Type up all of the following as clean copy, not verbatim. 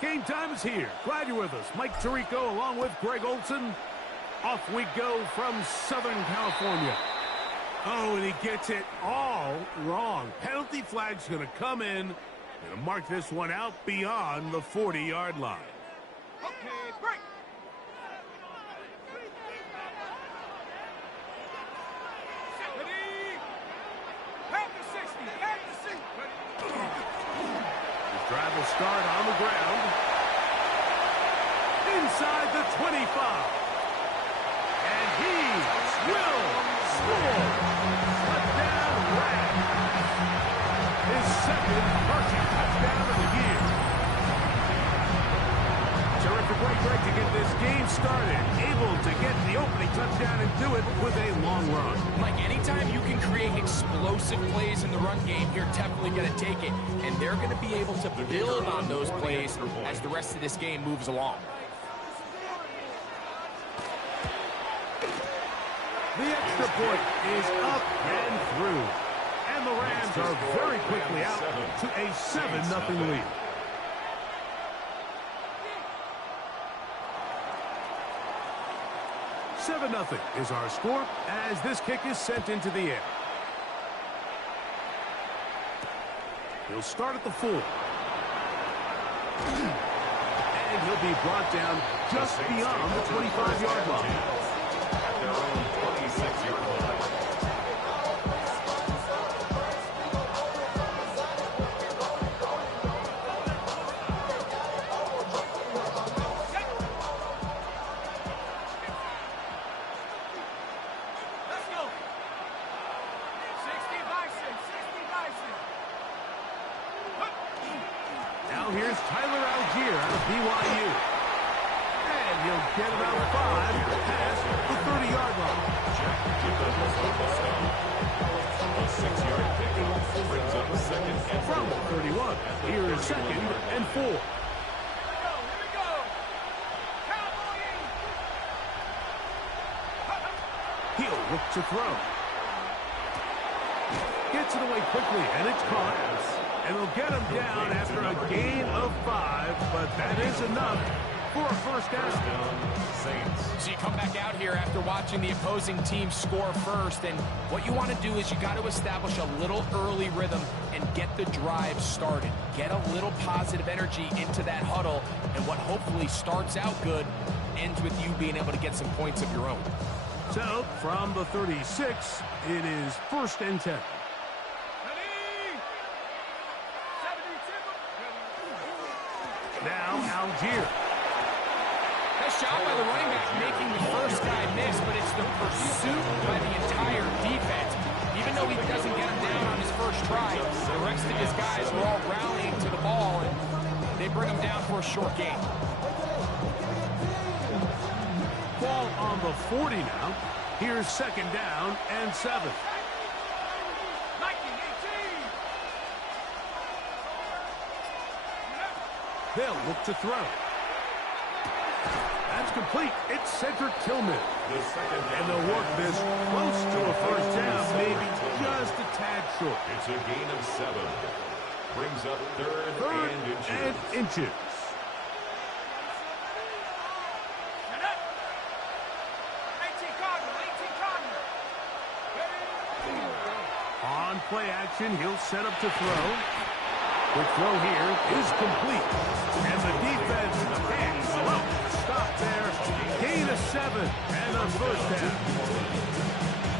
Game time is here. Glad you're with us. Mike Tirico along with Greg Olson. Off we go from Southern California. Oh, and he gets it all wrong. Penalty flag's going to come in. Going to mark this one out beyond the 40-yard line. Okay, break. Drive will start on the ground. Inside the 25. And he will score. Touchdown, Rams. His second rushing touchdown of the year. Terrific way, Greg, to get this game started. Able to get the opening touchdown and do it with a long run. Mike, anytime you can create explosive plays in the run game, you're definitely going to take it. And they're going to be able to build on those plays as the rest of this game moves along. The extra point is up and through. And the Rams are very quickly out to a 7-0 lead. $7-0 is our score as this kick is sent into the air. He'll start at the 4. And he'll be brought down just beyond the 25-yard line. At their own 26-yard line. Here's Tyler Algier out of BYU. And he'll get about 5 past the 30-yard line. A 6-yard pickup brings up second and from 31. Here's second and 4. Here we go. He'll look to throw. Gets it away quickly, and it's caught. And they'll get him down after a gain of 5, but that is enough for a first down. Saints. So you come back out here after watching the opposing team score first, and what you want to do is you got to establish a little early rhythm and get the drive started. Get a little positive energy into that huddle, and what hopefully starts out good ends with you being able to get some points of your own. So, from the 36, it is 1st and 10. Now Algier. Nice job by the running back making the first guy miss, but it's the pursuit by the entire defense. Even though he doesn't get him down on his first try, the rest of his guys are all rallying to the ball, and they bring him down for a short gain. Ball on the 40 now. Here's 2nd down and 7. They'll look to throw. That's complete. It's Cedric Tillman. And they'll work this close to a first down, maybe just a tad short. It's a gain of 7. Brings up third and inches. On play action, he'll set up to throw. The throw here is complete. And the defense can't stop there. Gain of 7 and a first down.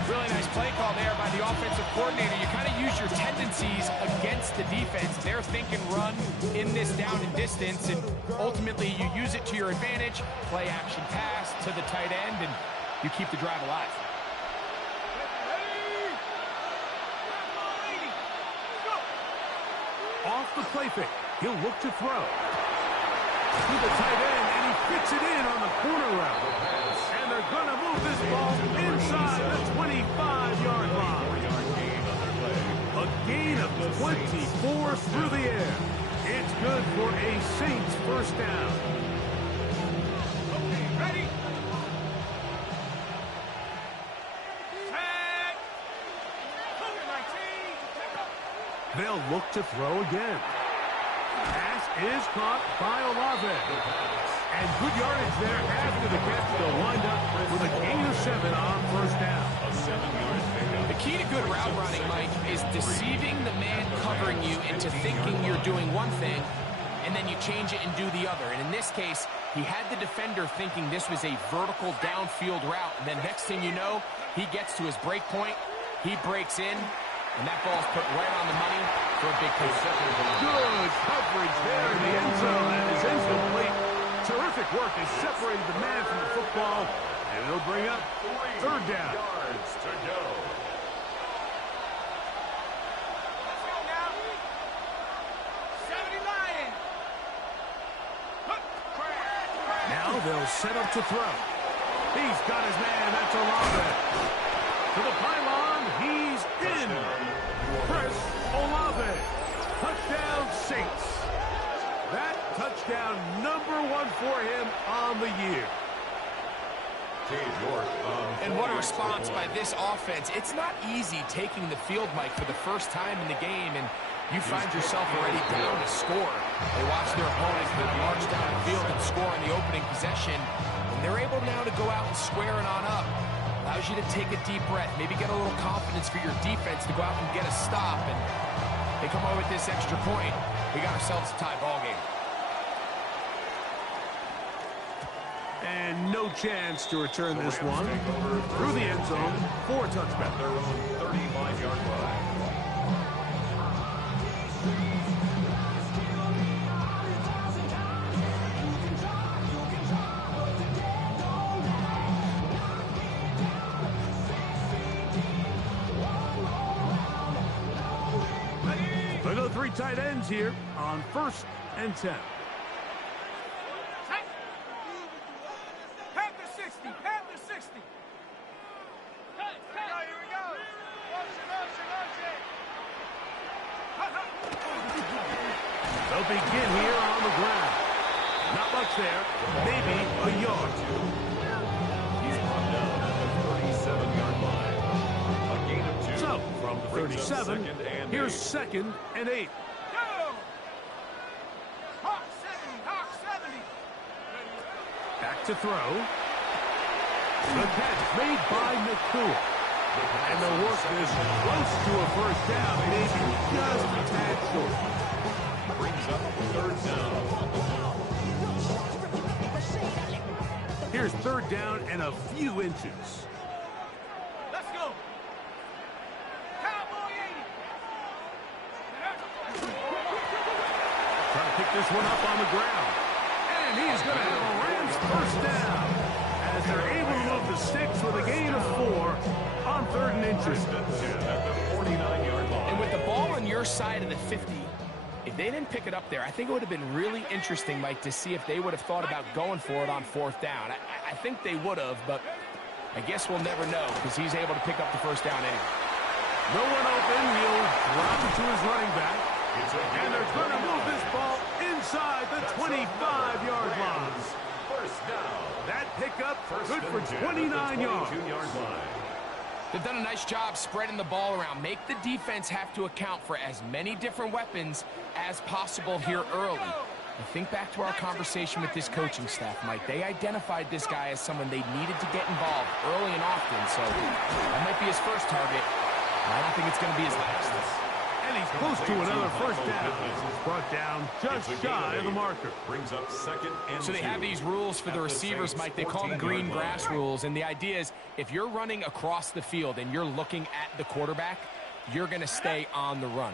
Really nice play call there by the offensive coordinator. You kind of use your tendencies against the defense. They're thinking run in this down and distance, and ultimately you use it to your advantage. Play action pass to the tight end, and you keep the drive alive. Off the play fake, he'll look to throw. To the tight end, and he fits it in on the corner route. And they're going to move this ball inside the 25-yard line. A gain of 24 through the air. It's good for a Saints first down. Okay, ready? They'll look to throw again. Pass is caught by Olave. And good yardage there after the catch. They'll wind up with a gain of 7 on first down. A 7-yard pickup. The key to good route running, Mike, is deceiving the man covering you into thinking you're doing one thing, and then you change it and do the other. And in this case, he had the defender thinking this was a vertical downfield route. And then next thing you know, he gets to his break point, he breaks in, and that ball is put right on the money for a big pickup. Good coverage there in the end zone, and is incomplete. Terrific work has separated the man from the football, and it'll bring up third down. 3 yards to go. Let's go now. 70 Lions. Now they'll set up to throw. He's got his man. That's Olave. To the pylon. He's in. Chris Olave. Touchdown Saints. That touchdown #1 for him on the year. And what a response by this offense. It's not easy taking the field, Mike, for the first time in the game, and you find yourself already down to score. They watch their opponent kind of march down the field and score in the opening possession, and they're able now to go out and square it on up. Allows you to take a deep breath, maybe get a little confidence for your defense to go out and get a stop, and they come away with this extra point. We got ourselves a tie ball game. And no chance to return this one through the end zone for a touchback. Their own 35-yard line. They go 3 tight ends here on 1st and 10. Panther 60. Panther 60. Here we go. They'll begin here on the ground. Not much there. Maybe a yard. He's brought down at the 37-yard line. A gain of 2. So, from the Brings up 37, 2nd and here's 8. 2nd and 8. Go. Hawk 70. Hawk 70. Back to throw. The catch made by McCool. And the work is close to a first down, maybe just a tad short. Brings up 3rd down. Here's 3rd down and a few inches. Let's go. Cowboy 80. Trying to pick this one up on the ground. And he's going to have a Rams first down as they're able to move the sticks with a gain of 4 on 3rd and inches. At the 49-yard line. And with the ball on your side of the 50, if they didn't pick it up there, I think it would have been really interesting, Mike, to see if they would have thought about going for it on 4th down. I think they would have, but I guess we'll never know because he's able to pick up the first down anyway. No one open. He'll drop it to his running back. And they're going to move this ball inside the 25-yard line. First down. That pickup good for 29 yards. 22-yard line. They've done a nice job spreading the ball around. Make the defense have to account for as many different weapons as possible here early. And think back to our conversation with this coaching staff, Mike. They identified this guy as someone they needed to get involved early and often, so that might be his first target. I don't think it's going to be his last. And he's close to another first down. He's brought down just shy of the marker. Brings up 2nd and 2. So they have these rules for the receivers, Mike. They call them green grass rules. And the idea is if you're running across the field and you're looking at the quarterback, you're going to stay on the run.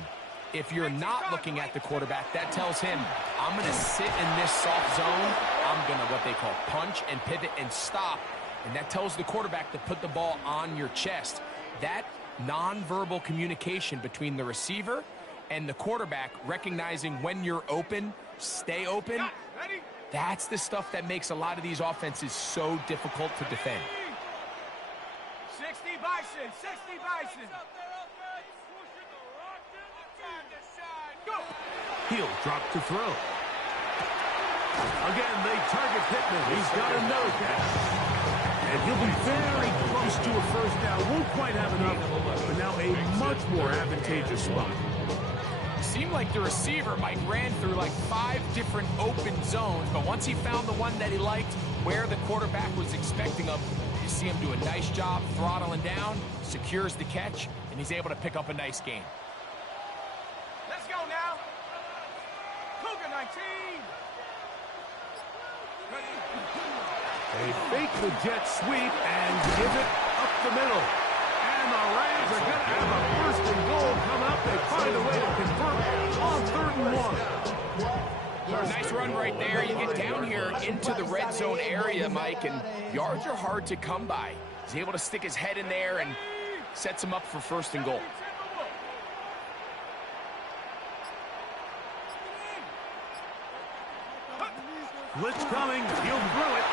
If you're not looking at the quarterback, that tells him, I'm going to sit in this soft zone. I'm going to what they call punch and pivot and stop. And that tells the quarterback to put the ball on your chest. That nonverbal communication between the receiver and the quarterback, recognizing when you're open, stay open, Ready? that's the stuff that makes a lot of these offenses so difficult to defend. 60 Bison. 60 Bison. Go. He'll drop to throw. Again, they target Pittman. He's got another catch. And he'll be very close to a first down. Won't quite have enough, but now a much more advantageous spot. seemed like the receiver, Mike, ran through like 5 different open zones, but once he found the one that he liked, where the quarterback was expecting him, you see him do a nice job throttling down, secures the catch, and he's able to pick up a nice gain. Let's go now. Cougar 19. They fake the jet sweep and give it up the middle. And the Rams are going to have a first and goal coming up. They find a way to convert on 3rd and 1. Nice run right there. You get down here into the red zone area, Mike, and yards are hard to come by. He's able to stick his head in there and sets him up for 1st and goal. Blitz coming. He'll throw it.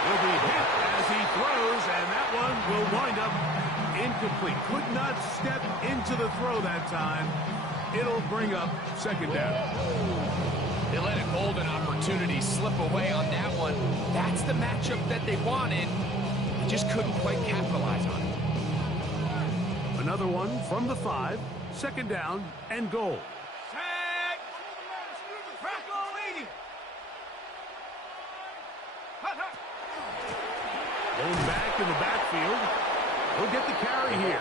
Will be hit as he throws, and that one will wind up incomplete. Could not step into the throw that time. It'll bring up 2nd down. They let a golden opportunity slip away on that one. That's the matchup that they wanted. They just couldn't quite capitalize on it. Another one from the 5. 2nd down and goal. Set. Franco 80. Hut, hut. Going back in the backfield. He'll get the carry here.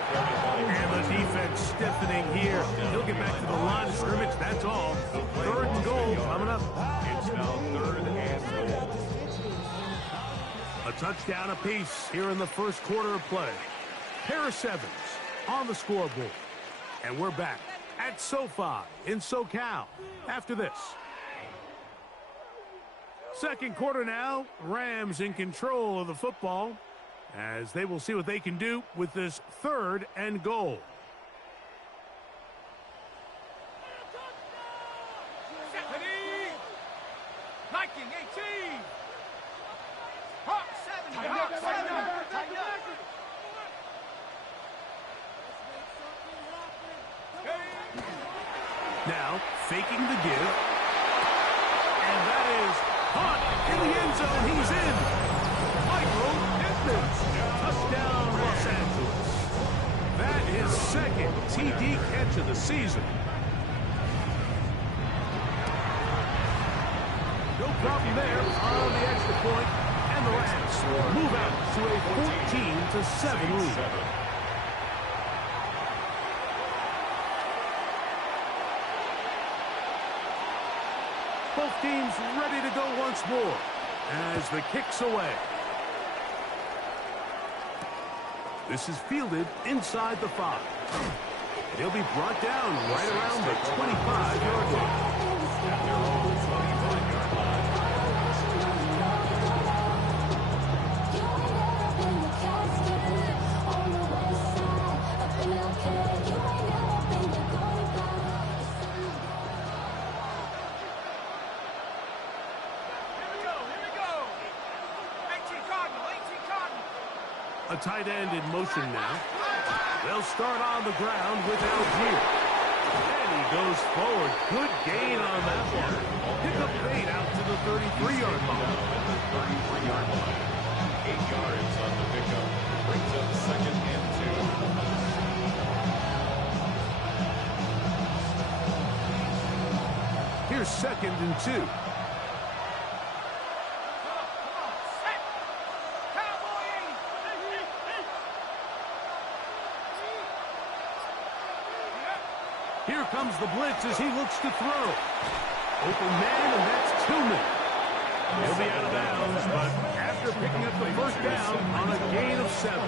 And the defense stiffening here. He'll get back to the line of scrimmage. That's all. 3rd and goal coming up. It's now 3rd and goal. A touchdown apiece here in the 1st quarter of play. Pair of 7s on the scoreboard. And we're back at SoFi in SoCal after this. 2nd quarter now. Rams in control of the football as they will see what they can do with this 3rd and goal. Viking 18. Hawk 70. Hawk 70. Now faking the give. And that is caught in the end zone. He's in. Michael Edmonds. Touchdown, Los Angeles. That is 2nd TD catch of the season. No problem there on the extra point. And the Rams move out to a 14-7 lead. Both teams ready to go once more as the kick's away. This is fielded inside the 5. He'll be brought down right around the 25-yard line. At their own 25-yard line. A tight end in motion now. They'll start on the ground with Algier. And he goes forward. Good gain on that one. Pick up 8 out to the 33-yard line. At the 33-yard line. 8 yards on the pickup. Brings up 2nd and 2. Here's 2nd and 2. Here comes the blitz as he looks to throw. Open man, and that's Tillman. He'll be out of bounds, but after picking up the 1st down on a gain of 7.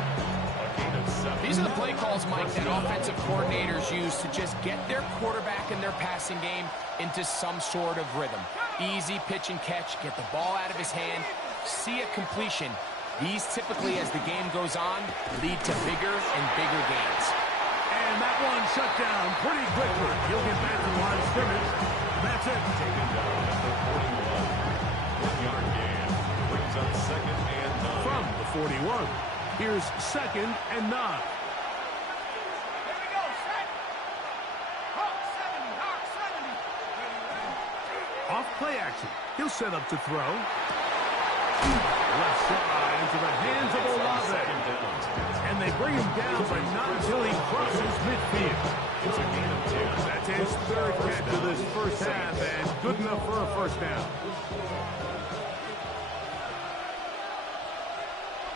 These are the play calls, Mike, that offensive coordinators use to just get their quarterback and their passing game into some sort of rhythm. Easy pitch and catch, get the ball out of his hand, see a completion. These typically, as the game goes on, lead to bigger and bigger gains. And that one shut down pretty quickly. He'll get back to the line of scrimmage. That's it. Taken down at the 41. 1-yard gain. Brings up 2nd and 9. From the 41. Here's 2nd and 9. Here we go, set. Hawk 70, Hawk 70. Off play action. He'll set up to throw. Left side into the hands of Olave. And And they bring him down, but not until he crosses midfield. It's a gain of 10. That's his third catch of this first half, and good enough for a first down.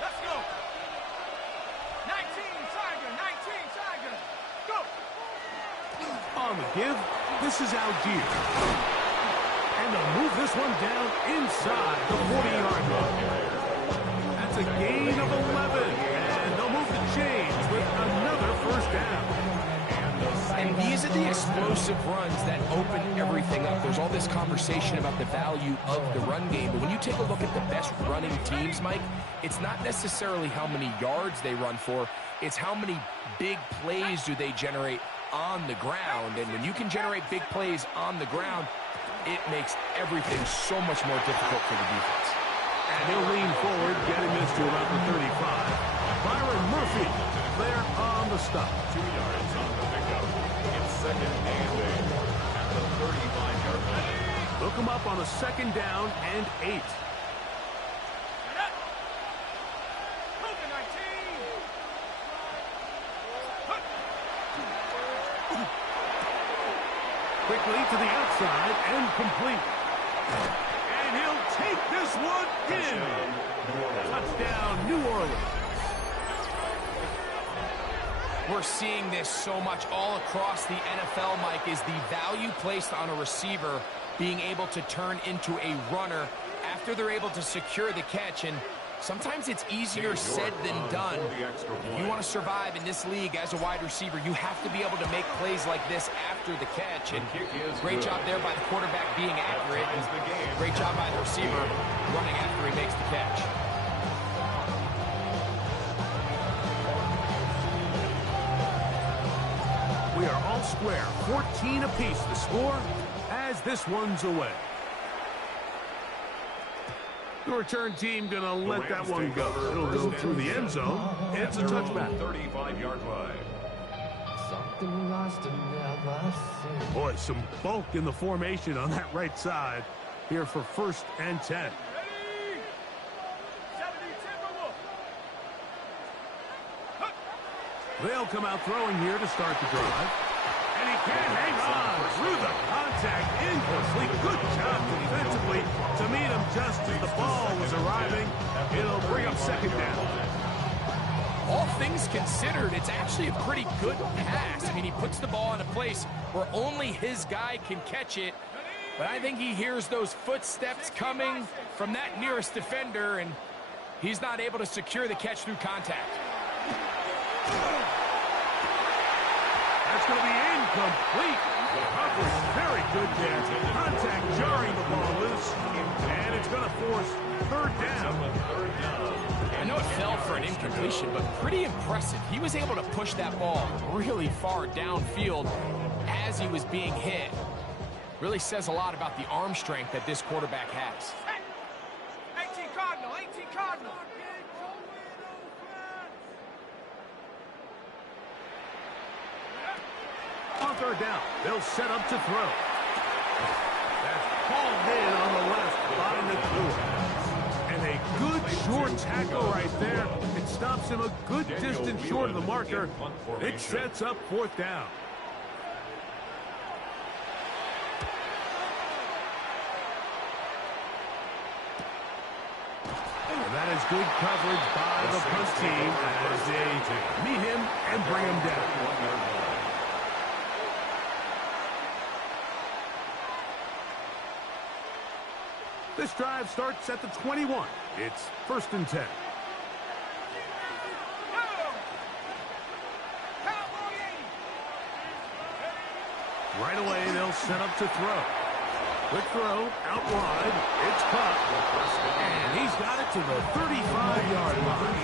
Let's go. 19 Tiger, 19 Tiger. Go. On the give, this is Algier. And they'll move this one down inside the 40-yard line. That's a gain of 11, and they'll move the chains with another first down. And these are the explosive runs that open everything up. There's all this conversation about the value of the run game, but when you take a look at the best running teams, Mike, it's not necessarily how many yards they run for, it's how many big plays do they generate on the ground. And when you can generate big plays on the ground, it makes everything so much more difficult for the defense. And he'll lean forward, getting this to about the 35. Byron Murphy there on the stop. 2 yards on the pickup. It's second and 8 at the 35-yard line. Look him up on a second down and 8. Quickly to the outside and complete. And he'll take this one in. Touchdown, New Orleans. We're seeing this so much all across the NFL, Mike, is the value placed on a receiver being able to turn into a runner after they're able to secure the catch. And sometimes it's easier said than done. If you want to survive in this league as a wide receiver, you have to be able to make plays like this after the catch. And great job there by the quarterback being accurate. And great job by the receiver running after he makes the catch. We are all square, 14 apiece the score as this one's away. The return team gonna let that one go. It'll go through the end zone. It's a touchback. 35-yard line. Boy, some bulk in the formation on that right side here for 1st and 10. Ready? 70 Timberwolf. They'll come out throwing here to start the drive. And he can't hang on through the contact. Incomplete. Good job defensively to meet him just as the ball was arriving. It'll bring up second down. All things considered, it's actually a pretty good pass. I mean, he puts the ball in a place where only his guy can catch it. But I think he hears those footsteps coming from that nearest defender, and he's not able to secure the catch through contact. That's going to be incomplete. Coverage very good there. Contact jarring the ball loose. And it's going to force third down. I know it fell for an incompletion, but pretty impressive. He was able to push that ball really far downfield as he was being hit. Really says a lot about the arm strength that this quarterback has. 18 Cardinal, 18 Cardinal. On third down, they'll set up to throw. That's hauled in on the left by Nakua. And a good short tackle right there. It stops him a good distance short of the marker. It sets up 4th down. And that is good coverage by the punt team as they meet him and bring him down. This drive starts at the 21. It's 1st and 10. Right away, they'll set up to throw. Quick throw, out wide. It's caught. And he's got it to the 35-yard line.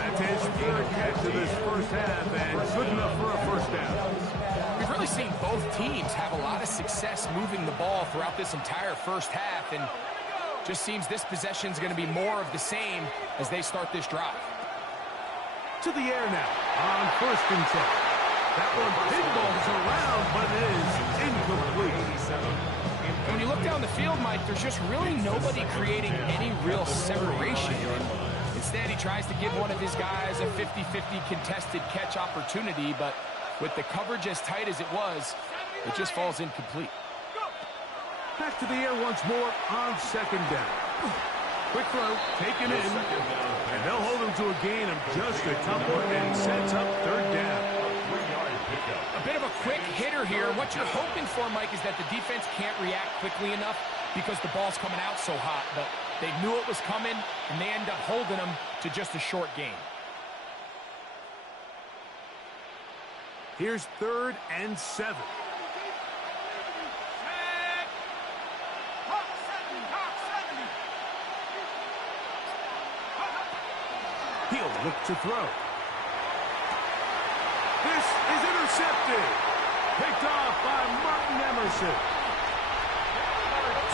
That's his 3rd catch of this first half, and good enough for a first down. We've really seen both teams have a lot of success moving the ball throughout this entire first half, and just seems this possession is going to be more of the same as they start this drive. To the air now on 1st and 10. That one pinballs around, but it is incomplete. When you look down the field, Mike, there's just really nobody creating any real separation. And Instead, he tries to give one of his guys a 50-50 contested catch opportunity, but with the coverage as tight as it was, it just falls incomplete. Back to the air once more on second down. Quick throw, taken in, and they'll hold him to a gain of just a couple and sets up third down. A bit of a quick hitter here. What you're hoping for, Mike, is that the defense can't react quickly enough because the ball's coming out so hot. But they knew it was coming, and they end up holding them to just a short gain. Here's 3rd and 7. He'll look to throw. This is intercepted. Picked off by Martin Emerson.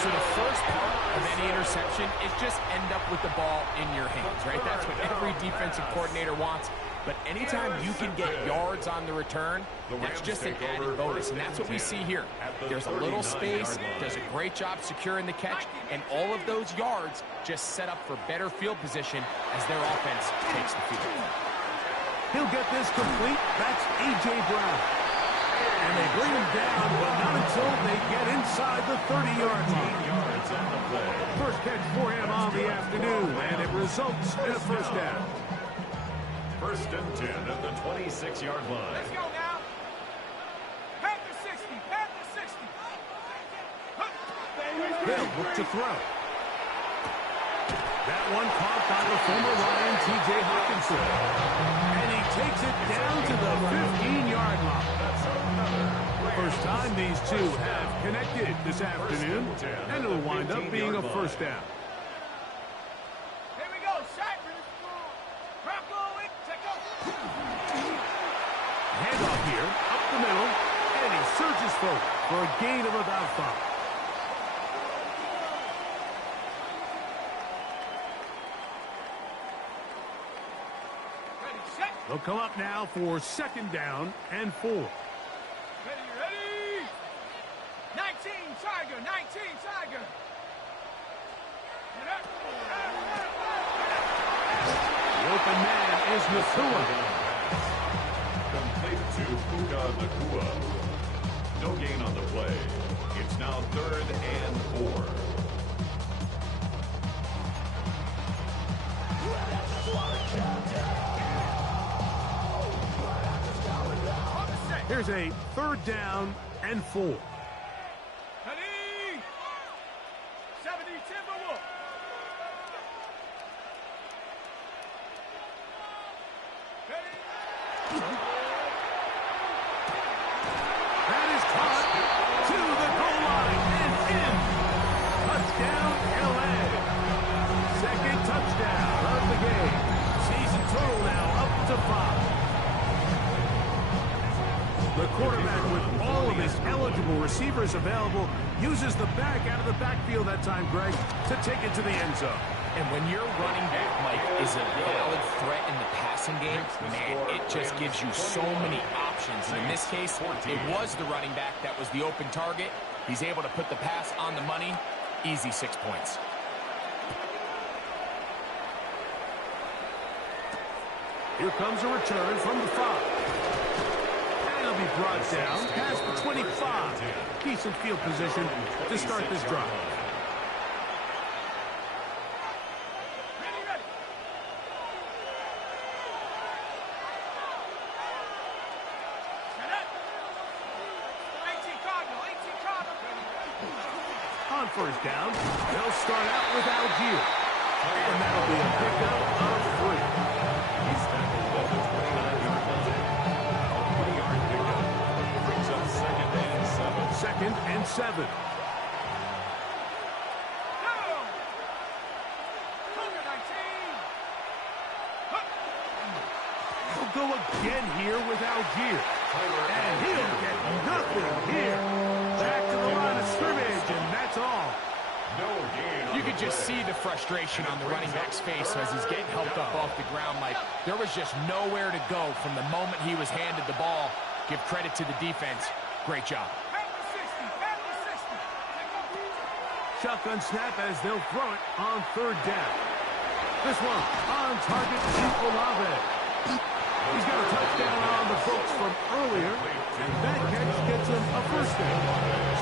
So the first part of any interception is just end up with the ball in your hands, right? That's what every defensive coordinator wants. But anytime you can get yards on the return, that's just an added bonus. And that's what we see here. There's a little space, does a great job securing the catch, and all of those yards just set up for better field position as their offense takes the field. He'll get this complete. That's A.J. Brown. And they bring him down, but not until they get inside the 30-yard line. First catch for him on the afternoon, and it results in a first down. 1st and 10 at the 26-yard line. Let's go now. Panther 60. Panther 60. They'll look to throw. That one caught by the former Lion, T.J. Hawkinson. And he takes it down to the 15-yard line. First time these two have connected this afternoon, and it'll wind up being a first down. Here we go. Cypress. Bronco it. Take off. Handoff here, up the middle, and he surges forward for a gain of about 5. Ready, set. They'll come up now for 2nd down and 4. Ready, ready. 19, Tiger. 19, Tiger. Get up. The open man is Nakua. Complete to Puka Nakua. No gain on the play. It's now 3rd and 4. Here's a 3rd down and 4. Ready. 70, Timberwolf. That is caught to the goal line and in. Touchdown, L.A. 2nd touchdown of the game. Season total now up to 5. The quarterback, with all of his eligible receivers available, uses the back out of the backfield that time, Greg, to take it to the end zone. And when your running back, Mike, is a valid threat in the passing game, man, it just gives you so many options. And in this case, it was the running back that was the open target. He's able to put the pass on the money. Easy 6 points. Here comes a return from the 5. And he'll be brought down past the 25. Decent field position to start this drive. Ready, ready. Set up. 18 Cardinal. 18 Cardinal. On first down, they'll start out with Algier. And that'll be a pickup of 3. He's tackled at the 29-yard line. A 20-yard pickup. Brings up 2nd and 7. 2nd and 7. Go. Cougar 19. He'll go again here with Algier. And he'll get nothing here. Back to the line of scrimmage, and that's all. No gain. You could just see the frustration on the running back's face as he's getting helped up off the ground. Like, there was just nowhere to go from the moment he was handed the ball. Give credit to the defense. Great job. Panther 60. Panther 60. Take off. Shotgun snap as they'll throw it on 3rd down. This one on target to Olave. He's got a touchdown on the books from earlier, and that catch gets him a first down.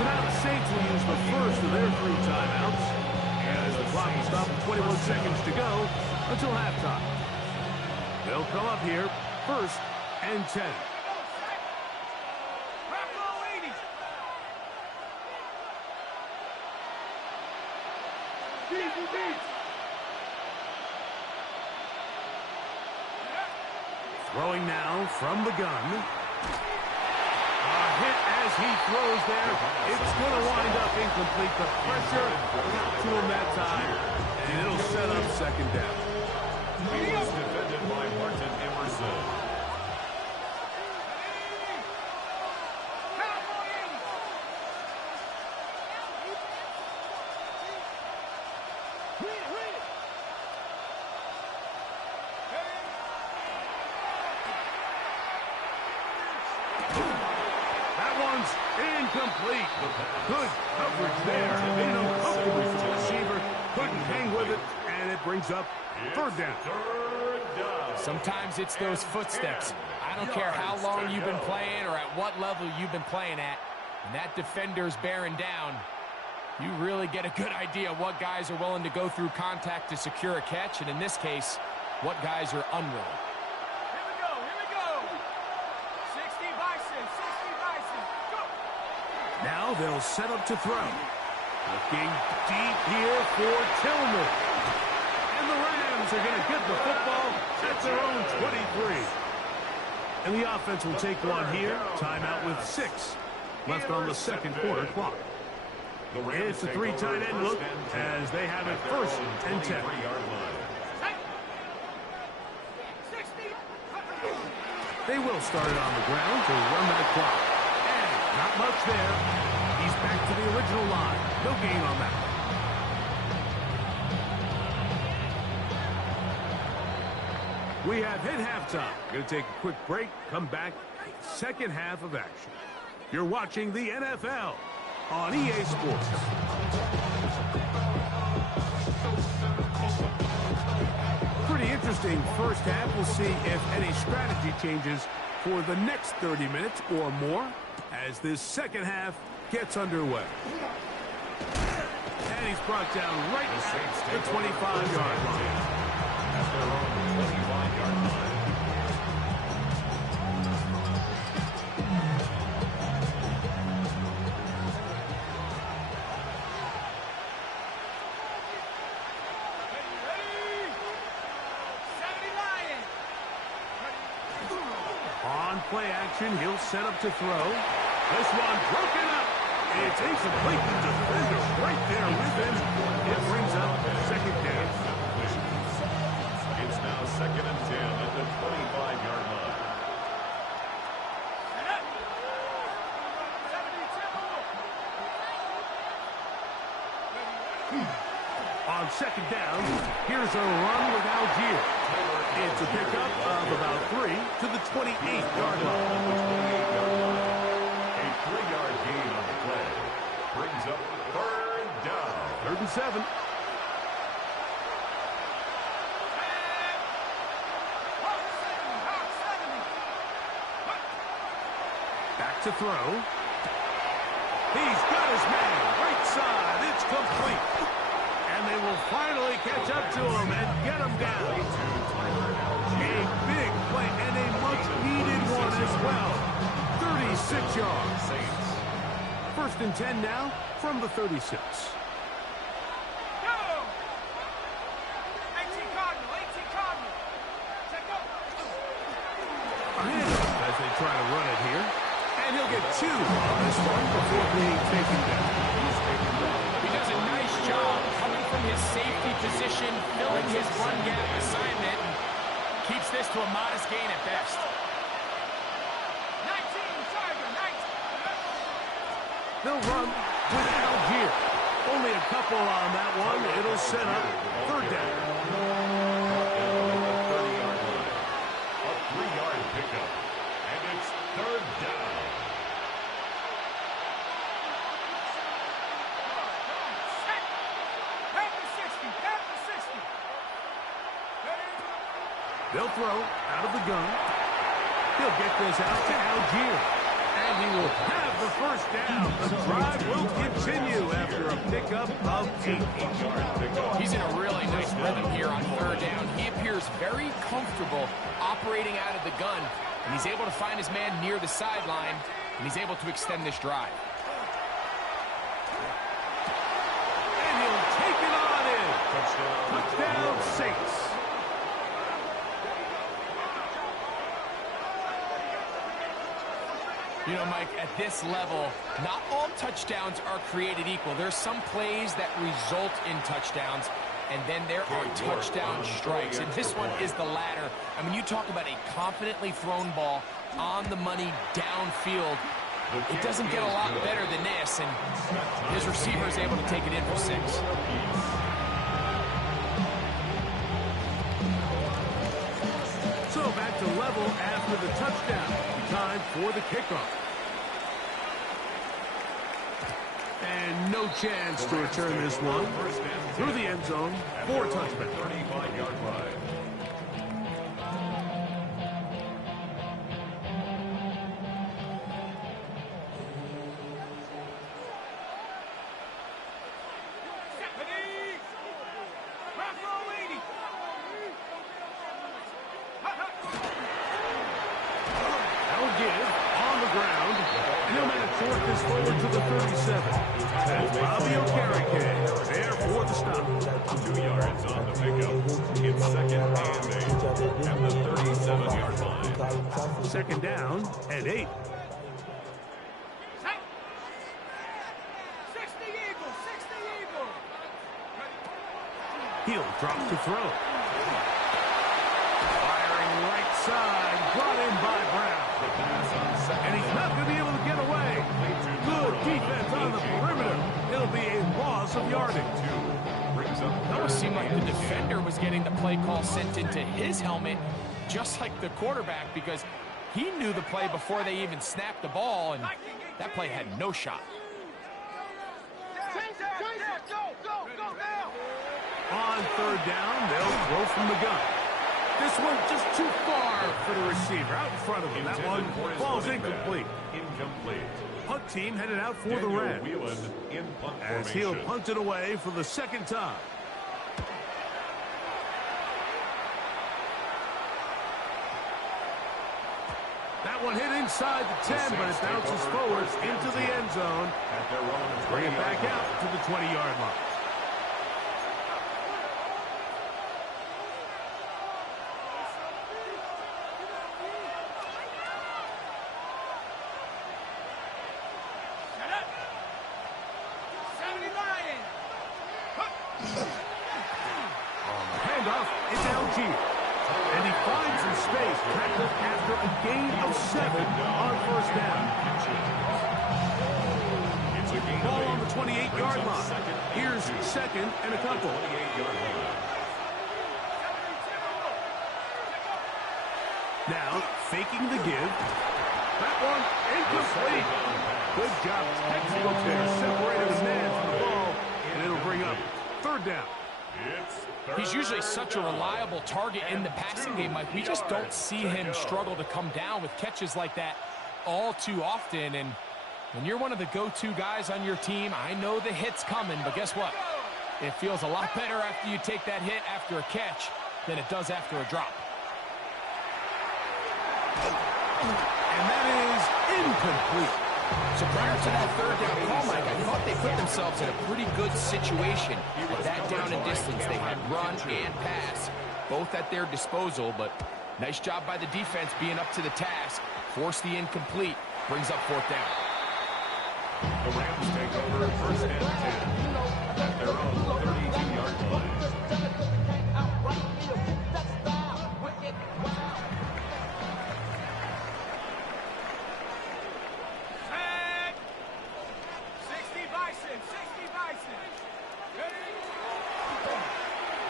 So now the Saints will use the first of their 3 timeouts, as the clock will stop with 21 seconds to go until halftime. They'll come up here, 1st and 10. Throwing now from the gun. A hit as he throws there. It's going to wind up incomplete. The pressure got to him that time, and it'll set up 2nd down. He was defended by Martin Emerson. Incomplete. Good coverage there. Made it uncomfortable for the receiver. Couldn't hang with it, and it brings up 3rd down. Sometimes it's those footsteps. I don't care how long you've been playing or at what level you've been playing at. When that defender's bearing down, you really get a good idea of what guys are willing to go through contact to secure a catch, and in this case, what guys are unwilling. Now they'll set up to throw. Looking deep here for Tillman. And the Rams are going to get the football at their own 23. And the offense will take one here. Timeout with 6 left on the 2nd quarter clock. It's a 3 tight end look as they have it 1st and 10. They will start it on the ground to run that clock. Not much there. He's back to the original line. No gain on that. We have hit halftime. Going to take a quick break. Come back. 2nd half of action. You're watching the NFL on EA Sports. Pretty interesting first half. We'll see if any strategy changes for the next 30 minutes or more as this 2nd half gets underway. And he's brought down right at the 25-yard line. At their own 25-yard line. On play action, he'll set up to throw. This one broken up. It's incomplete. The defender right there with him. It brings up 2nd down. It's now 2nd and 10 at the 25-yard line. On 2nd down, here's a run with Algier. It's a pickup of about 3 to the 28-yard line. A 3-yard gain on the play. Brings up 3rd down. 3rd and 7. Back to throw. He's got his man. Right side. It's complete. And they will finally catch up to him and get him down. A big play and a much-needed one as well. 36 yards. 1st and 10 now from the 36. As they try to run it here. And he'll get 2 on this one before being taken down. He does a nice job coming from his safety position, filling his run gap assignment, and keeps this to a modest gain at best. 19, Tiger, 19. They'll run with Algier. Only a couple on that one. It'll set up 3rd down. A 3-yard pickup. And it's 3rd down. They'll throw out of the gun. He'll get this out to Algier. And he will have the first down. The drive will continue after a pickup of 8. He's in a really nice rhythm here on third down. He appears very comfortable operating out of the gun, and he's able to find his man near the sideline, and he's able to extend this drive. And he'll take it on in. Touchdown, Saints. You know, Mike, at this level, not all touchdowns are created equal. There's some plays that result in touchdowns, and then there are touchdown strikes. And this one is the latter. I mean, you talk about a confidently thrown ball on the money downfield. It doesn't get a lot better than this, and his receiver is able to take it in for 6. So back to level after the touchdown. Time for the kickoff. And no chance to return this one. Through the end zone for a touchdown. 35-yard line. Forward to the 37. And Bobby Okereke there for the stop. 2 yards on the pickup. It's 2nd and 8 at the 37-yard line. Second down and 8. 60 Eagles, 60 Eagles. He'll drop to throw. Firing right side, brought in by Brown. And he's not going to be able to get away. Good defense on the perimeter. It'll be a loss of yardage. It almost seemed like the defender was getting the play call sent into his helmet, just like the quarterback, because he knew the play before they even snapped the ball, and that play had no shot. On third down, they'll throw from the gun. This one just too far for the receiver out in front of him. That one falls incomplete. Punt team headed out for the Rams as he'll punt it away for the second time. That one hit inside the 10, but it bounces forward into the end zone. Bring it back out to the 20-yard line. Handoff, it's Algier. And he finds some space, tackled after a gain of 7 on first down. Ball on the 28-yard line. Here's second and a couple. Now, faking the give. That one incomplete. Good job, textbook there. Separated the man from the ball, and it'll bring up third down. He's usually such a reliable target in the passing game, Mike. We just don't see him struggle to come down with catches like that all too often. And when you're one of the go-to guys on your team, I know the hit's coming, but guess what? It feels a lot better after you take that hit after a catch than it does after a drop. And that is incomplete. So prior to that third down call, Mike, I thought they put themselves in a pretty good situation. With that down and distance, they had run and pass, both at their disposal, but nice job by the defense being up to the task. Force the incomplete, brings up fourth down. The Rams take over first and 10 at their own 32-yard line.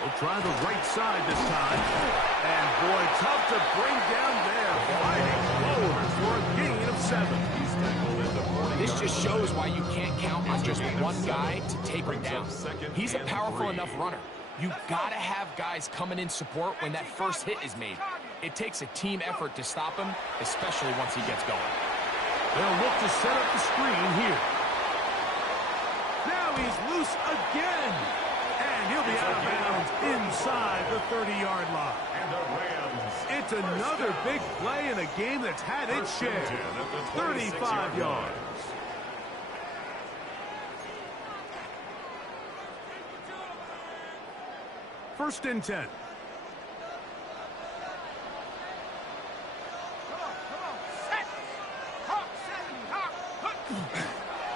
We'll try the right side this time. And boy, tough to bring down there. Fighting forward for a gain of 7. This just shows why you can't count on just one guy to take him down. He's a powerful enough runner. You gotta have guys coming in support when that first hit is made. It takes a team effort to stop him, especially once he gets going. They'll look to set up the screen here. Now he's loose again. And he'll be out of bounds inside the 30-yard line. And the Rams. It's another big play in a game that's had its share. 35 yards. First and 10.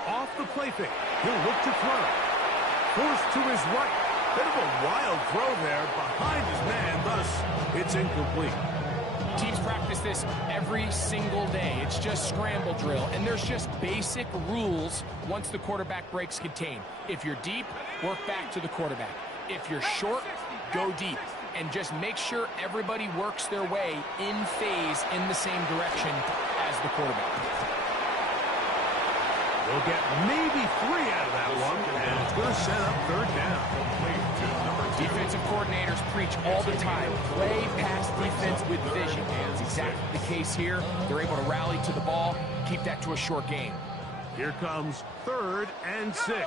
Off the play fake. He'll look to throw. Forced to his right. Bit of a wild throw there behind his man. Thus, it's incomplete. Teams practice this every single day. It's just scramble drill, and there's just basic rules once the quarterback breaks contain. If you're deep, work back to the quarterback. If you're short, go deep. And just make sure everybody works their way in phase in the same direction as the quarterback. They'll get maybe 3 out of that one, and it's going to set up third down. Defensive coordinators preach all the time, play pass defense with vision. And it's exactly the case here. They're able to rally to the ball, keep that to a short game. Here comes 3rd and 6. 19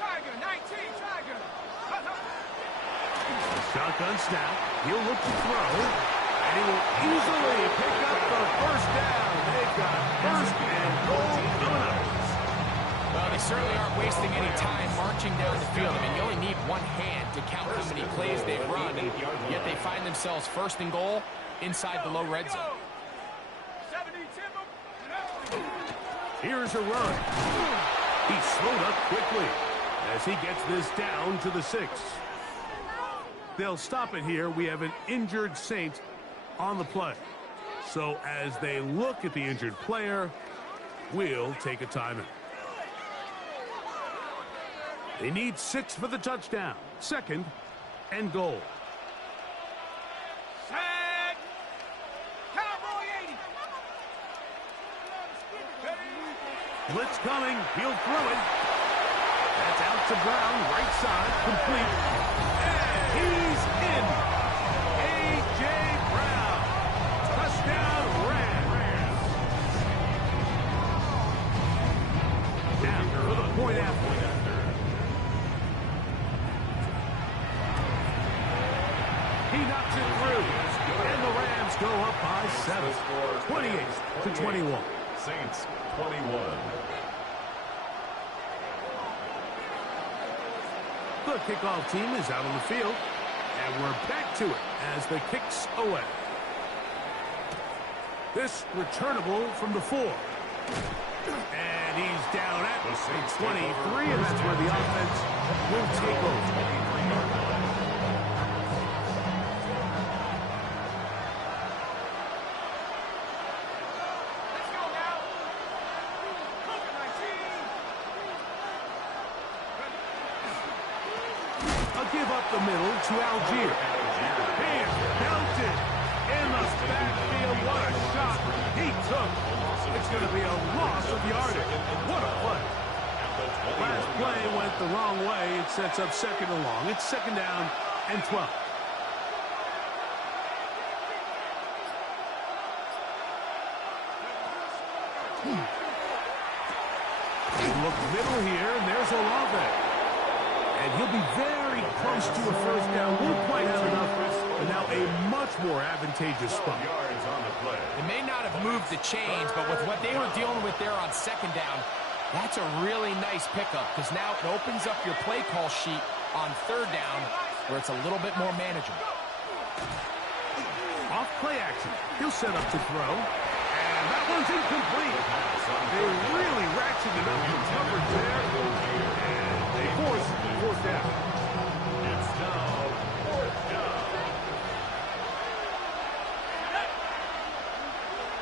Tiger, 19 Tiger. Shotgun snap. He'll look to throw. And he will easily pick up the first down. They've got first and goal coming up. Well, they certainly aren't wasting any time marching down the field. I mean, you only need one hand to count how many plays they've run, and yet they find themselves first and goal inside the low red zone. Here's a run. He slowed up quickly as he gets this down to the 6. They'll stop it here. We have an injured Saint on the play. So as they look at the injured player, we'll take a timeout. They need 6 for the touchdown. 2nd and goal. Set. Cowboy 80. Blitz coming. He'll throw it. That's out to Brown. Right side. Complete. And he's in. A.J. Brown. Touchdown Rams. Now for the point after. He knocks it through. And the Rams go up by 7. 28-21. Saints 21. The kickoff team is out on the field. And we're back to it as the kick's away. This returnable from the 4. And he's down at the 23, and that's where the offense will take over. Give up the middle to Algier. He's belted in the backfield. What a shot he took. It's going to be a loss of yardage. What a play. Last play went the wrong way. It sets up 2nd and long. It's 2nd down and 12. Look middle here, and there's Olave. And he'll be very close to a first down. Won't quite have enough, but now a much more advantageous spot. Yards on the play. They may not have moved the chains, but with what they were dealing with there on 2nd down, that's a really nice pickup because now it opens up your play call sheet on 3rd down where it's a little bit more manageable. Off play action. He'll set up to throw. And that one's incomplete. They really ratcheted up the coverage there. And they force 4th down. It's now 4th down.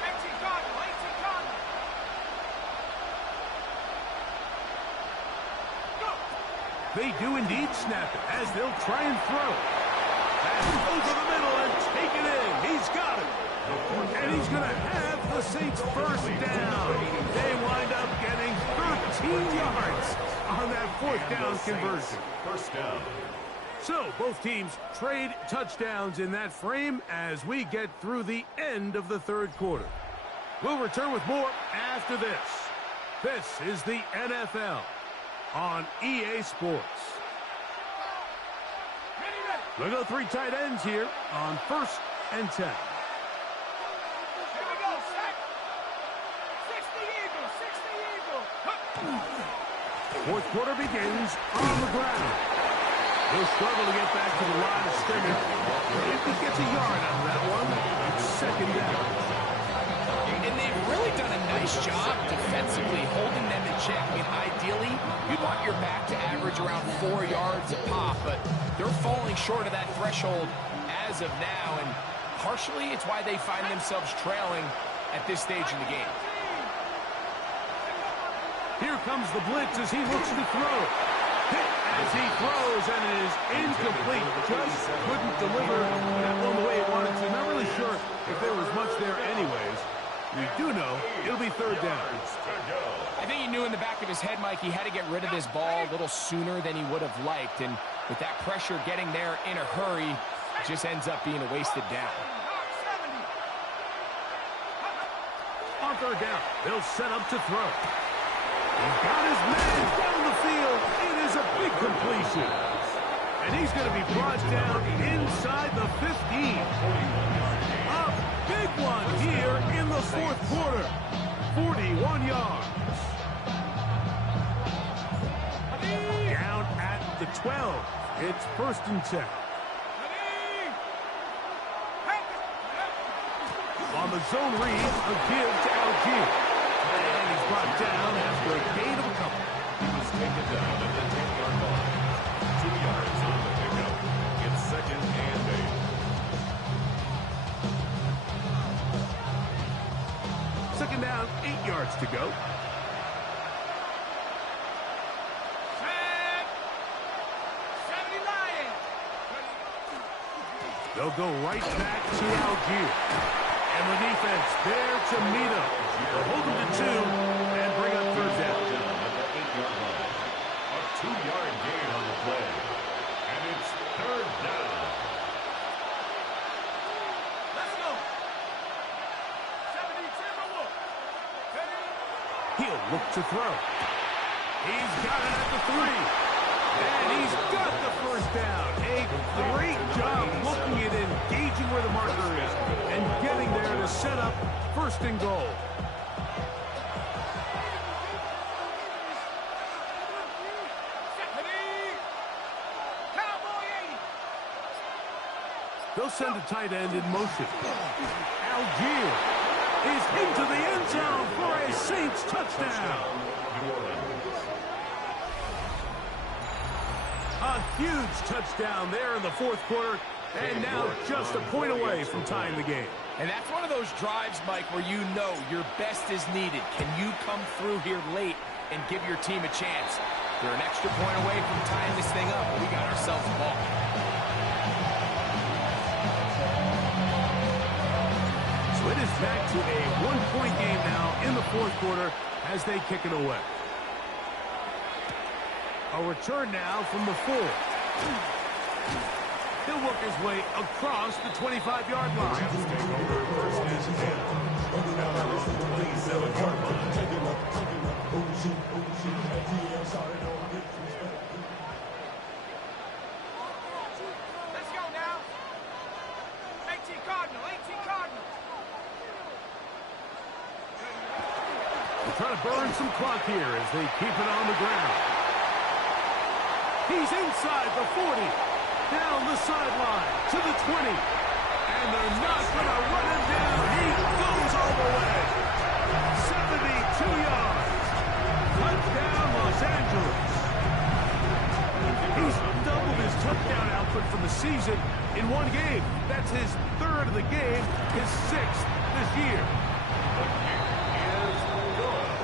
18 Cardinal, 18 Cardinal. Go. They do indeed snap it as they'll try and throw. And over the middle and take it in. He's got it. And he's going to have the Saints first down. They wind up getting 13 yards on that 4th down conversion. First down. 4th down. 13. So, both teams trade touchdowns in that frame as we get through the end of the third quarter. We'll return with more after this. This is the NFL on EA Sports. We'll go 3 tight ends here on 1st and 10. Here we go, set. 60 Eagle. Fourth quarter begins on the ground. He'll struggle to get back to the line of scrimmage. If he gets a yard out of that one, it's 2nd down. And they've really done a nice job defensively holding them in check. I mean, ideally, you'd want your back to average around 4 yards a pop, but they're falling short of that threshold as of now, and partially it's why they find themselves trailing at this stage in the game. Here comes the blitz as he looks to throw. Hit as he throws, and it is incomplete. Just couldn't deliver that one the way he wanted to. Not really sure if there was much there anyways. We do know it'll be 3rd down. I think he knew in the back of his head, Mike, he had to get rid of this ball a little sooner than he would have liked. And with that pressure getting there in a hurry, it just ends up being a wasted down. On 3rd down, they'll set up to throw. He's got his man down the field. It is a big completion. And he's going to be brought down inside the 15. A big one here in the 4th quarter. 41 yards. Down at the 12. It's 1st and 10. On the zone read, a give to Algier. And he's brought down after a gain of a couple. He was taken down at the 10-yard line. 2 yards on the pickup. It's 2nd and 8. 2nd down, 8 yards to go. Set. 70 Lions. They'll go right back to Algier. And the defense there to meet him. They'll hold him to 2 and bring up 3rd down. At the 8-yard line. A 2-yard gain on the play. And it's 3rd down. Let's go. 70 Timberwolves. He'll look to throw. He's got it at the 3. And he's got the 1st down. A great job looking at engaging where the marker is and getting there to set up 1st and goal. They'll send a tight end in motion. Algier is into the end zone for a Saints touchdown. A huge touchdown there in the 4th quarter, and now just a point away from tying the game. And that's one of those drives, Mike, where you know your best is needed. Can you come through here late and give your team a chance? They're an extra point away from tying this thing up. We got ourselves a ball. So it is back to a 1-point game now in the 4th quarter as they kick it away. A return now from the 4. He'll work his way across the 25-yard line. Take over 1st and 10. Now they're on the 27-yard line. Let's go now. 18 Cardinal, 18 Cardinal. They're trying to burn some clock here as they keep it on the ground. He's inside the 40, down the sideline to the 20, and they're not going to run him down. He goes all the way. 72 yards. Touchdown, Los Angeles. He's doubled his touchdown output from the season in one game. That's his 3rd of the game, his 6th this year. The kick is good.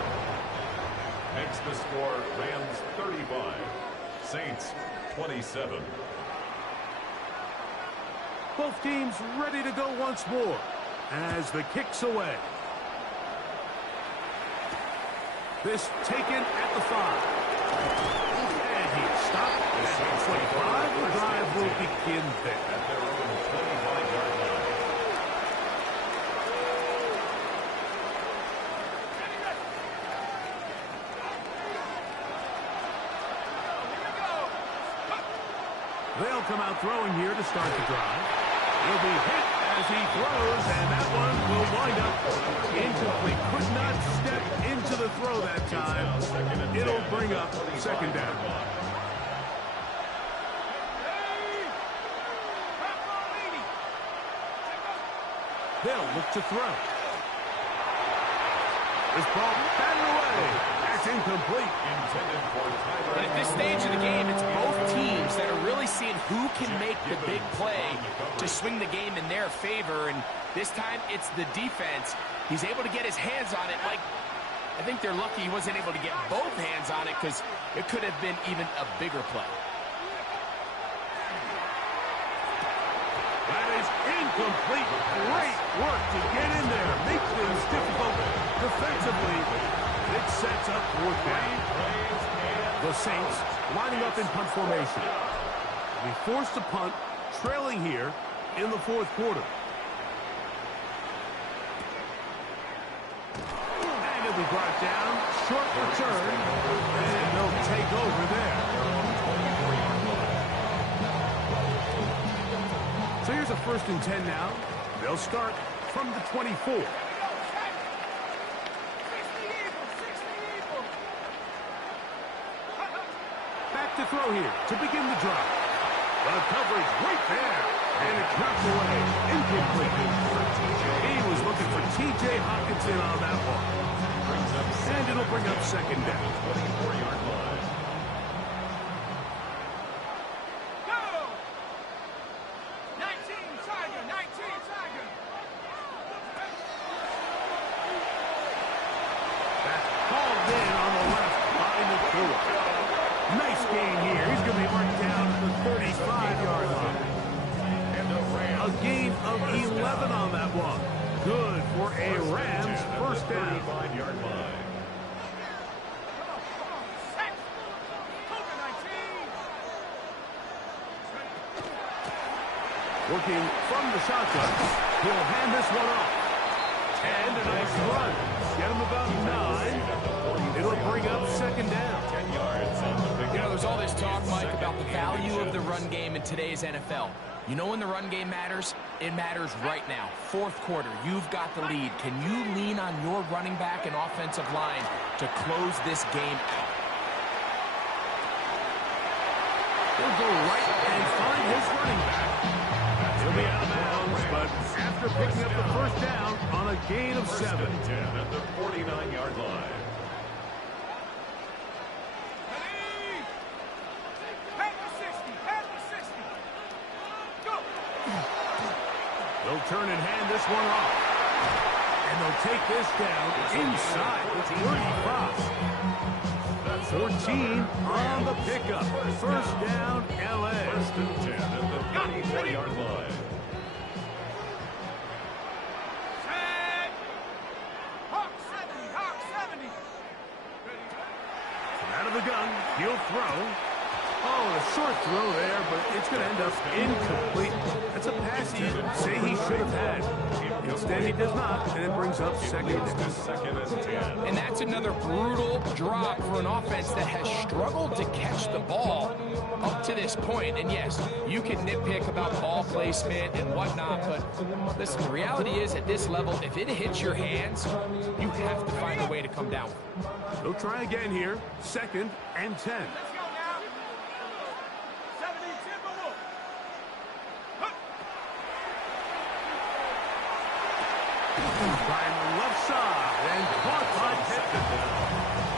Makes the score Rams 35. Saints 27. Both teams ready to go once more as the kick's away. This taken at the 5. And he stopped at the 25. The drive in there. At their own 25-yard line. They'll come out throwing here to start the drive. He'll be hit as he throws, and that one will wind up incomplete. Could not step into the throw that time. It'll bring up second down. They'll look to throw. This ball batted away. That's incomplete. And at this stage of the game, it's both teams that are really seeing who can make the big play to swing the game in their favor. And this time, it's the defense. He's able to get his hands on it. Like, I think they're lucky he wasn't able to get both hands on it because it could have been even a bigger play. That is incomplete. Great work to get in there. Make things difficult defensively. It sets up fourth down. The Saints lining up in punt formation. They forced to punt, trailing here in the fourth quarter. And it'll be brought down. Short return. And they'll take over there. So here's a 1st and 10 now. They'll start from the 24. Back to throw here to begin the drive. The coverage right there. And it's knocked away. Incomplete. He was looking for T.J. Hawkinson on that one. And it'll bring up second down. 24-yard line. That's called in on the left by Nakua. Nice gain here. He's going to be marked down at the 35-yard line. A gain of 11 on that one. Good for a Rams first down. 35-yard line. Working from the shotgun. He'll hand this one off. And a nice run. Get him about 9. It'll bring up second down. 10 yards on the big. You know, there's all this talk, Mike, about the value of the run game in today's NFL. You know when the run game matters? It matters right now. Fourth quarter, you've got the lead. Can you lean on your running back and offensive line to close this game out? He'll go right and find his running back. He'll be out of bounds, but after picking up the first down on a gain of 7. 10 at the 49-yard line. They'll turn and hand this one off. And they'll take this down inside the 35. 14 on the pickup. First down, L.A. 1st and 10 at the 34-yard line. Out of the gun, he'll throw. Oh, a short throw there, but it's going to end up incomplete. That's a pass you say he should have had. Instead, he does not, and it brings up second down. 2nd and 10. And that's another brutal drop for an offense that has struggled to catch the ball up to this point. And yes, you can nitpick about ball placement and whatnot, but listen, the reality is at this level, if it hits your hands, you have to find a way to come down. He'll try again here. 2nd and 10. By the left side and caught by Pittman.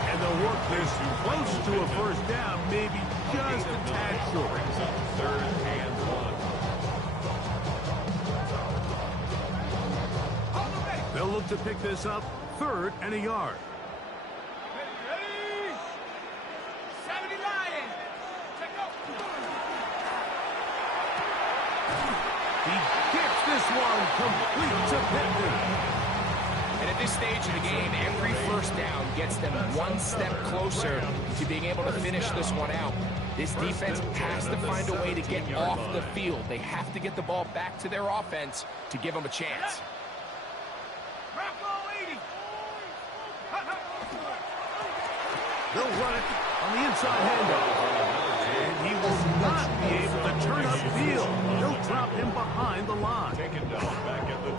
And they'll work this close to a first down, maybe just a tad short. Brings up 3rd and 1. They'll look to pick this up 3rd and a yard. He gets this one complete to Pittman. And at this stage of the game, every first down gets them one step closer to being able to finish this one out. This defense has to find a way to get off the field. They have to get the ball back to their offense to give them a chance. They'll run it on the inside handoff. And he will not be able to turn upfield. They'll drop him behind the line.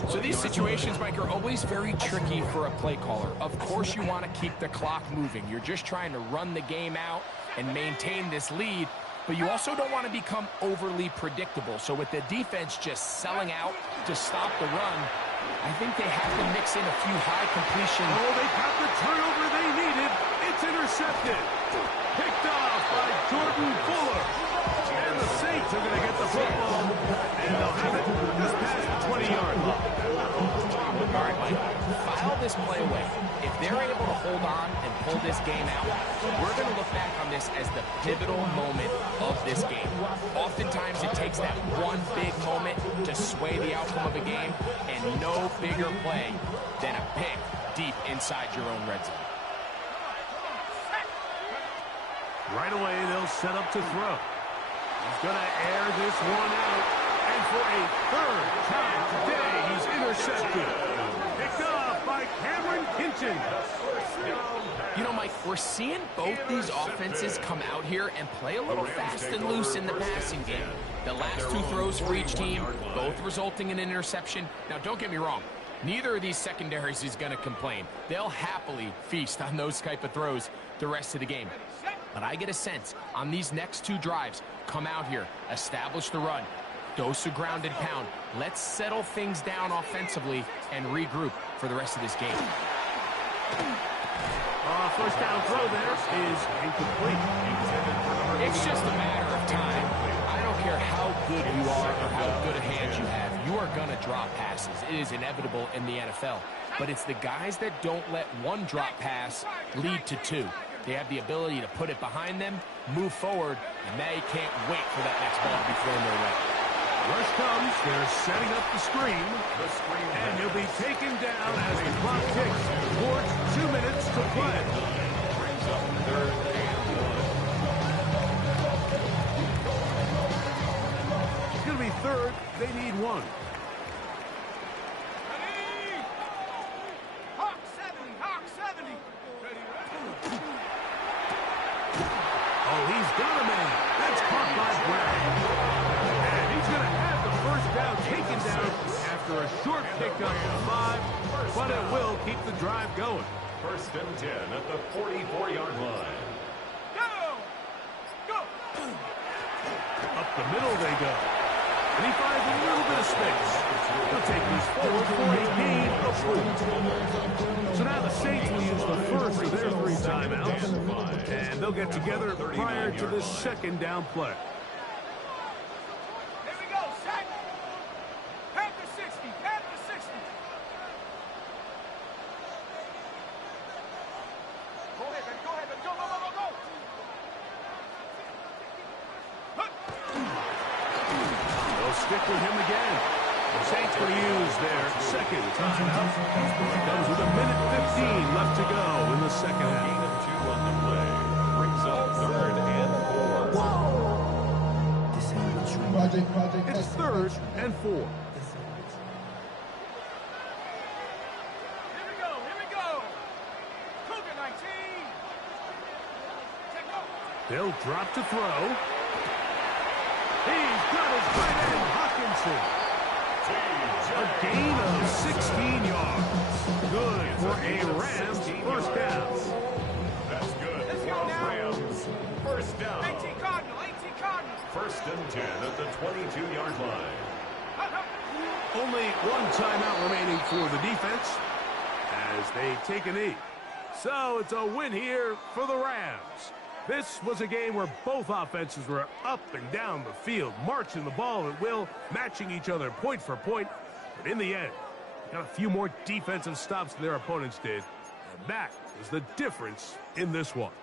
So these situations, Mike, are always very tricky for a play caller. Of course you want to keep the clock moving. You're just trying to run the game out and maintain this lead, but you also don't want to become overly predictable. So with the defense just selling out to stop the run, I think they have to mix in a few high completion. Oh, they got the turnover they needed. It's intercepted. Picked off by Jordan Fuller. And the Saints are going to get the football, and they'll have it just past the 20-yard line. All right, Mike, file this play away. If they're able to hold on and pull this game out, we're going to look back on this as the pivotal moment of this game. Oftentimes, it takes that one big moment to sway the outcome of a game, and no bigger play than a pick deep inside your own red zone. Right away, they'll set up to throw. He's going to air this one out. And for a third time today, he's intercepted. Picked off by Cameron Kinchen. You know, Mike, we're seeing both these offenses come out here and play a little fast and loose in the passing game. The last two throws for each team, both resulting in an interception. Now, don't get me wrong. Neither of these secondaries is going to complain. They'll happily feast on those type of throws the rest of the game. But I get a sense on these next two drives, come out here, establish the run, dose of ground and pound. Let's settle things down offensively and regroup for the rest of this game. First down throw there is incomplete. It's just a matter of time. I don't care how good you are or how good a hand you have. You are going to drop passes. It is inevitable in the NFL. But it's the guys that don't let one drop pass lead to two. They have the ability to put it behind them, move forward, and they can't wait for that next ball to be thrown their way. Rush comes. They're setting up the screen. And he'll be taken down as the clock ticks towards 2 minutes to play. It's going to be third. They need one. Oh, he's got a man. That's caught by Brown. And he's going to have the first down taken down after a short pickup of 5, but it will keep the drive going. First and 10 at the 44-yard line. Go! Up the middle they go. And he finds a little bit of space. They'll take this forward for a gain of 4. So now the Saints will use the first of their 3 timeouts. And they'll get together prior to the second down play. Here we go, set. Panther 60, Panther 60. Go ahead, baby, go, go. They'll stick with him again. The Saints will use their second timeout. Comes with 1:15 left to go in the second half. On the play. Brings up third and 4. It's third and 4. Here we go. Cougar 19. They'll drop to throw. He's got his tight end, Hawkinson. A gain of 16 yards. Good for a Rams first down. That's good. Let's go now. Rams. First down. 18 Cardinal. First and 10 at the 22-yard line. Only one timeout remaining for the defense as they take a knee. So it's a win here for the Rams. This was a game where both offenses were up and down the field, marching the ball at will, matching each other point for point. But in the end, got a few more defensive stops than their opponents did. And that is the difference in this one.